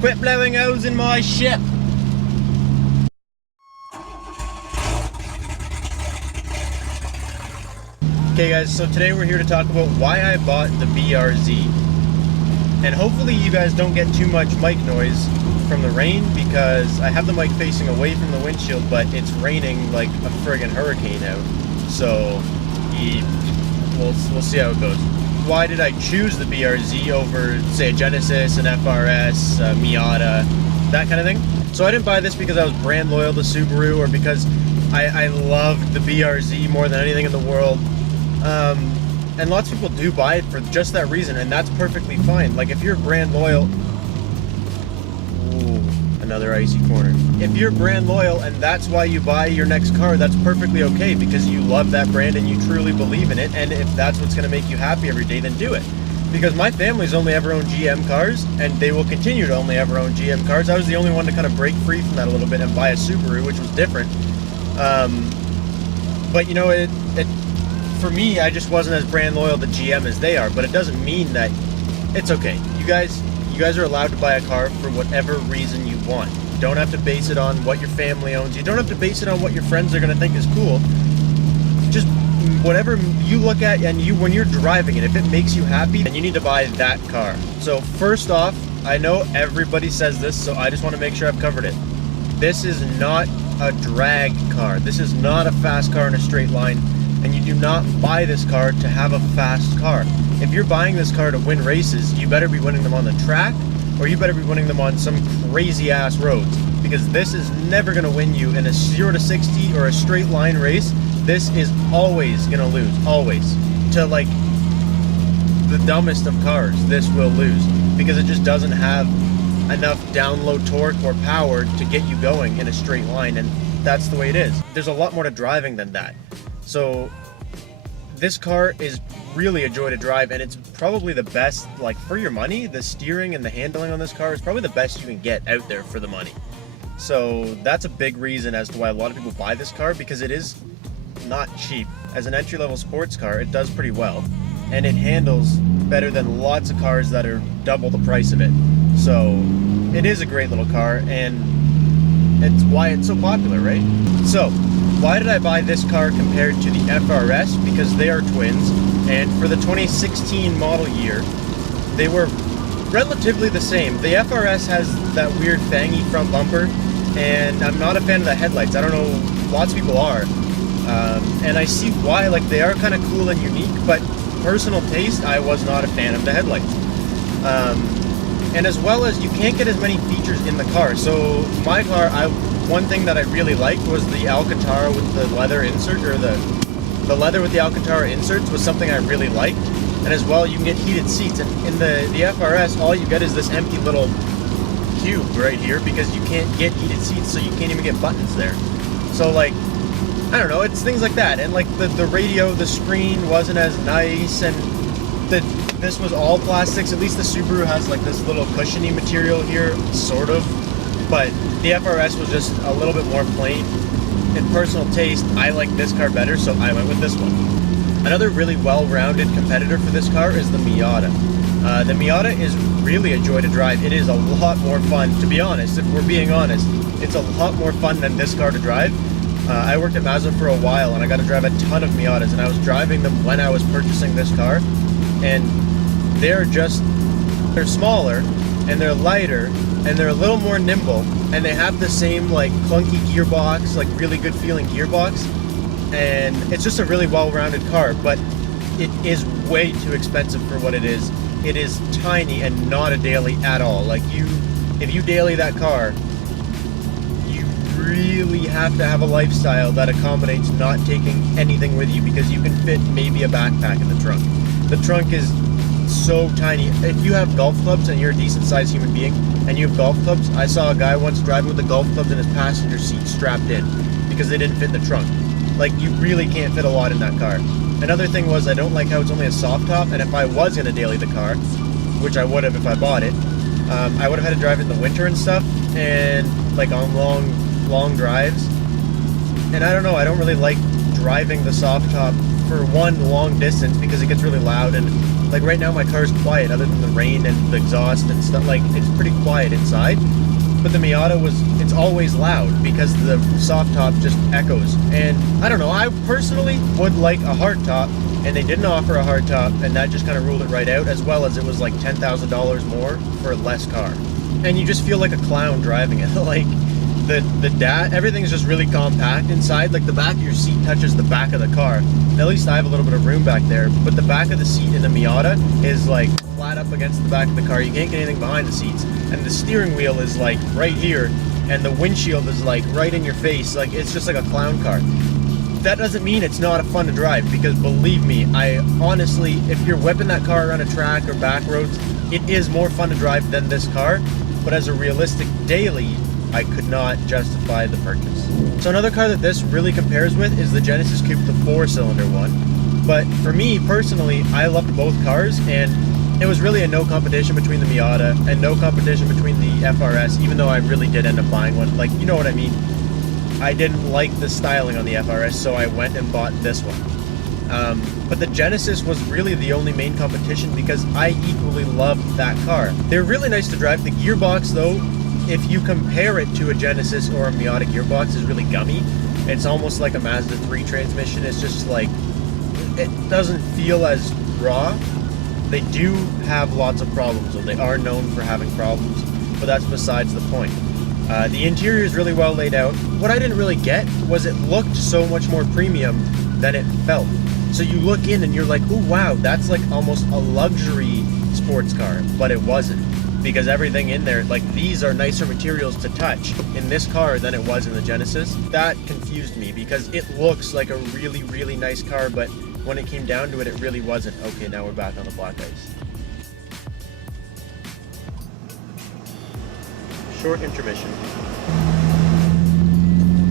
Quit blowing holes in my ship! Okay guys, so today we're here to talk about why I bought the BRZ. And hopefully you guys don't get too much mic noise from the rain, because I have the mic facing away from the windshield, but it's raining like a friggin' hurricane out. So, we'll see how it goes. Why did I choose the BRZ over, say, a Genesis, an FRS, a Miata, that kind of thing? So I didn't buy this because I was brand loyal to Subaru, or because I loved the BRZ more than anything in the world. And lots of people do buy it for just that reason, and that's perfectly fine. Like, if you're brand loyal... Ooh, another icy corner. If you're brand loyal and that's why you buy your next car, that's perfectly okay, because you love that brand and you truly believe in it, and if that's what's going to make you happy every day, then do it. Because my family's only ever owned GM cars, and they will continue to only ever own GM cars. I was the only one to kind of break free from that a little bit and buy a Subaru, which was different. But you know, for me, I just wasn't as brand loyal to GM as they are, but it doesn't mean that it's okay. You guys are allowed to buy a car for whatever reason you want. You don't have to base it on what your family owns. You don't have to base it on what your friends are going to think is cool. Just whatever you look at, and when you're driving it, if it makes you happy, then you need to buy that car. So first off, I know everybody says this, so I just want to make sure I've covered it. This is not a drag car. This is not a fast car in a straight line. And you do not buy this car to have a fast car. If you're buying this car to win races, you better be winning them on the track, or you better be winning them on some crazy ass roads, because this is never going to win you in a 0 to 60 or a straight line race. This is always going to lose, always. To like the dumbest of cars, this will lose, because it just doesn't have enough download torque or power to get you going in a straight line, and that's the way it is. There's a lot more to driving than that. So this car is really a joy to drive, and it's probably the best, like, for your money. The steering and the handling on this car is probably the best you can get out there for the money. So that's a big reason as to why a lot of people buy this car, because it is not cheap. As an entry-level sports car, it does pretty well, and it handles better than lots of cars that are double the price of it. So it is a great little car, and it's why it's so popular, right? So why did I buy this car compared to the FRS? Because they are twins, and for the 2016 model year, they were relatively the same. The FRS has that weird fangy front bumper, and I'm not a fan of the headlights. I don't know, lots of people are. And I see why, like, they are kind of cool and unique, but personal taste, I was not a fan of the headlights. And as well as, you can't get as many features in the car. So my car, one thing that I really liked was the Alcantara with the leather insert, or the leather with the Alcantara inserts was something I really liked. And as well, you can get heated seats. And in the FRS, all you get is this empty little cube right here, because you can't get heated seats, so you can't even get buttons there. So, like, I don't know, it's things like that. And like the radio, the screen wasn't as nice, and this was all plastics. At least the Subaru has like this little cushiony material here, sort of. But the FRS was just a little bit more plain. In personal taste, I like this car better, so I went with this one. Another really well-rounded competitor for this car is the Miata. The Miata is really a joy to drive. It is a lot more fun, to be honest. If we're being honest, it's a lot more fun than this car to drive. I worked at Mazda for a while, and I got to drive a ton of Miatas, and I was driving them when I was purchasing this car, and they're smaller, and they're lighter, and they're a little more nimble, and they have the same like clunky gearbox, like really good feeling gearbox, and it's just a really well-rounded car, but it is way too expensive for what it is. It is tiny and not a daily at all. Like, if you daily that car, you really have to have a lifestyle that accommodates not taking anything with you, because you can fit maybe a backpack in the trunk. The trunk is so tiny. If you have golf clubs and you're a decent sized human being and you have golf clubs, I saw a guy once driving with the golf clubs in his passenger seat strapped in because they didn't fit in the trunk. Like, you really can't fit a lot in that car. Another thing was, I don't like how it's only a soft top, and if I was going to daily the car, which I would have if I bought it, I would have had to drive it in the winter and stuff, and like on long drives. And I don't know, I don't really like driving the soft top for one long distance, because it gets really loud and Like right now my car's quiet other than the rain and the exhaust and stuff. Like it's pretty quiet inside. But the Miata it's always loud because the soft top just echoes. And I don't know, I personally would like a hard top, and they didn't offer a hard top, and that just kind of ruled it right out, as well as it was like $10,000 more for less car. And you just feel like a clown driving it. Like everything's just really compact inside. Like the back of your seat touches the back of the car. At least I have a little bit of room back there, but the back of the seat in the Miata is like flat up against the back of the car. You can't get anything behind the seats, and the steering wheel is like right here, and the windshield is like right in your face. Like it's just like a clown car. That doesn't mean it's not fun to drive, because believe me, I honestly, if you're whipping that car around a track or back roads, it is more fun to drive than this car. But as a realistic daily, I could not justify the purchase. So another car that this really compares with is the Genesis Coupe, the 4-cylinder one. But for me personally, I loved both cars, and it was really a no competition between the Miata and no competition between the FRS, even though I really did end up buying one. Like, you know what I mean? I didn't like the styling on the FRS, so I went and bought this one. But the Genesis was really the only main competition because I equally loved that car. They're really nice to drive. The gearbox, though, if you compare it to a Genesis or a Miata gearbox, is really gummy. It's almost like a Mazda 3 transmission. It's just like, it doesn't feel as raw. They do have lots of problems, and they are known for having problems, but that's besides the point. The interior is really well laid out. What I didn't really get was it looked so much more premium than it felt. So you look in and you're like, oh wow, that's like almost a luxury sports car, but it wasn't. Because everything in there, like these are nicer materials to touch in this car than it was in the Genesis. That confused me because it looks like a really, really nice car, but when it came down to it, it really wasn't. Okay, now we're back on the black ice. Short intermission.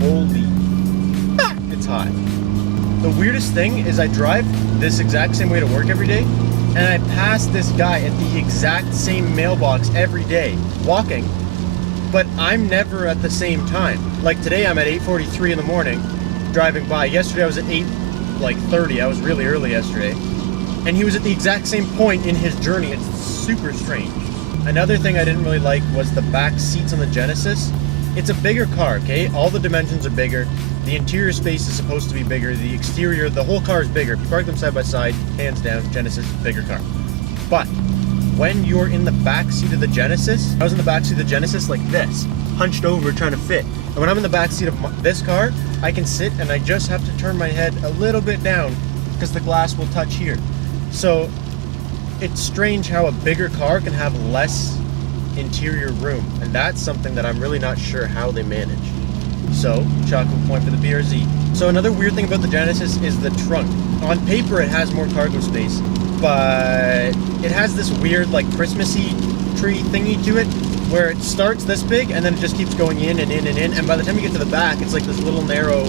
Holy, it's hot. The weirdest thing is I drive this exact same way to work every day, and I pass this guy at the exact same mailbox every day, walking, but I'm never at the same time. Like today I'm at 8:43 in the morning, driving by. Yesterday I was at 8:30, I was really early yesterday, and he was at the exact same point in his journey. It's super strange. Another thing I didn't really like was the back seats on the Genesis. It's a bigger car, okay? All the dimensions are bigger. The interior space is supposed to be bigger. The exterior, the whole car is bigger. If you park them side by side, hands down, Genesis is a bigger car. But when you're in the back seat of the Genesis, I was in the back seat of the Genesis like this, hunched over trying to fit. And when I'm in the back seat of this car, I can sit and I just have to turn my head a little bit down because the glass will touch here. So it's strange how a bigger car can have less interior room, and that's something that I'm really not sure how they manage. So, chocolate point for the BRZ. So another weird thing about the Genesis is the trunk. On paper it has more cargo space, but it has this weird like Christmassy tree thingy to it, where it starts this big and then it just keeps going in and in and in, and by the time you get to the back it's like this little narrow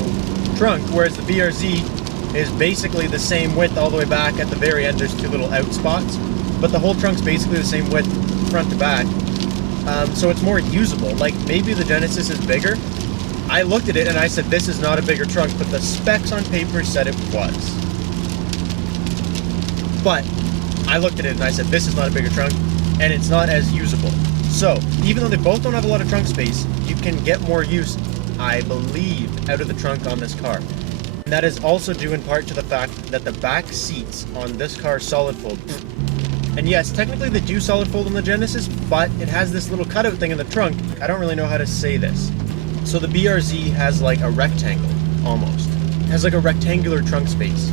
trunk, whereas the BRZ is basically the same width all the way back. At the very end there's two little out spots, but the whole trunk's basically the same width front to back. So it's more usable. Like maybe the Genesis is bigger. I looked at it and I said this is not a bigger trunk, but the specs on paper said it was. But I looked at it and I said this is not a bigger trunk, and it's not as usable. So even though they both don't have a lot of trunk space, you can get more use, I believe, out of the trunk on this car. And that is also due in part to the fact that the back seats on this car solid fold. And yes, technically they do solid fold on the Genesis, but it has this little cutout thing in the trunk. I don't really know how to say this. So the BRZ has like a rectangle, almost. It has like a rectangular trunk space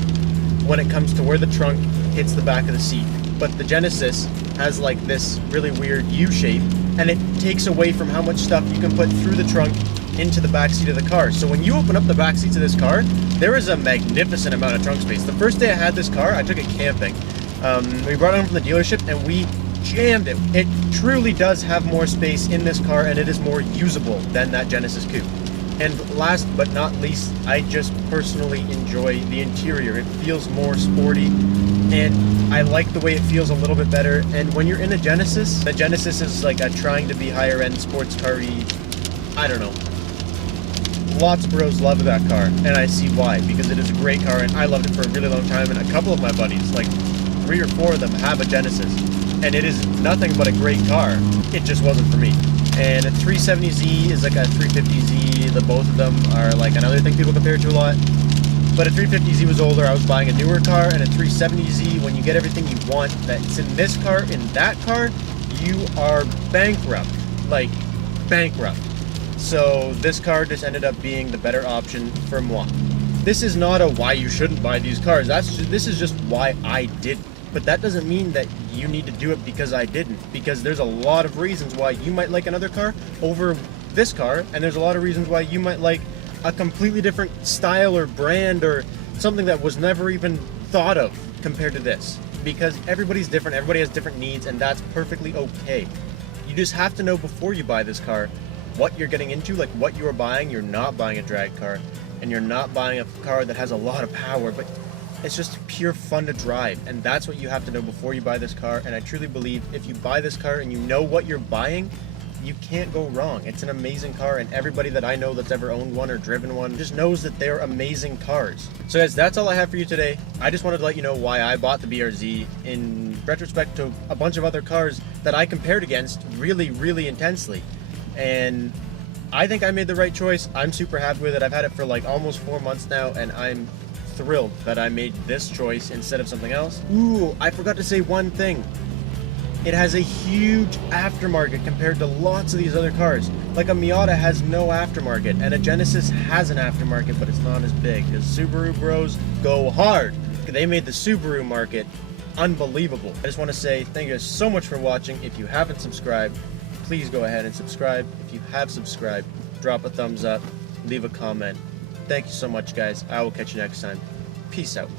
when it comes to where the trunk hits the back of the seat. But the Genesis has like this really weird U shape, and it takes away from how much stuff you can put through the trunk into the back seat of the car. So when you open up the back seats of this car, there is a magnificent amount of trunk space. The first day I had this car, I took it camping. We brought it home from the dealership and we jammed it. It truly does have more space in this car, and it is more usable than that Genesis Coupe. And last but not least, I just personally enjoy the interior. It feels more sporty, and I like the way it feels a little bit better. And when you're in a Genesis, the Genesis is like a trying to be higher end sports car-y, I don't know. Lots of bros love that car, and I see why, because it is a great car, and I loved it for a really long time, and a couple of my buddies, like 3 or 4 of them have a Genesis, and it is nothing but a great car. It just wasn't for me. And a 370Z is like a 350Z. The both of them are like another thing people compare to a lot. But a 350Z was older. I was buying a newer car, and a 370Z, when you get everything you want that's in this car, in that car, you are bankrupt. Like, bankrupt. So this car just ended up being the better option for moi. This is not a why you shouldn't buy these cars. This is just why I didn't. But that doesn't mean that you need to do it because I didn't. Because there's a lot of reasons why you might like another car over this car, and there's a lot of reasons why you might like a completely different style or brand or something that was never even thought of compared to this. Because everybody's different, everybody has different needs, and that's perfectly okay. You just have to know before you buy this car what you're getting into, like what you are buying. You're not buying a drag car, and you're not buying a car that has a lot of power, but it's just pure fun to drive, and that's what you have to know before you buy this car. And I truly believe if you buy this car and you know what you're buying, you can't go wrong. It's an amazing car, and everybody that I know that's ever owned one or driven one just knows that they're amazing cars. So guys, that's all I have for you today. I just wanted to let you know why I bought the BRZ in retrospect to a bunch of other cars that I compared against really, really intensely. And I think I made the right choice. I'm super happy with it. I've had it for like almost 4 months now, and I'm thrilled that I made this choice instead of something else. Ooh, I forgot to say one thing. It has a huge aftermarket compared to lots of these other cars. Like a Miata has no aftermarket, and a Genesis has an aftermarket, but it's not as big, because Subaru bros go hard. They made the Subaru market unbelievable. I just want to say thank you guys so much for watching. If you haven't subscribed, please go ahead and subscribe. If you have subscribed, drop a thumbs up, leave a comment. Thank you so much, guys. I will catch you next time. Peace out.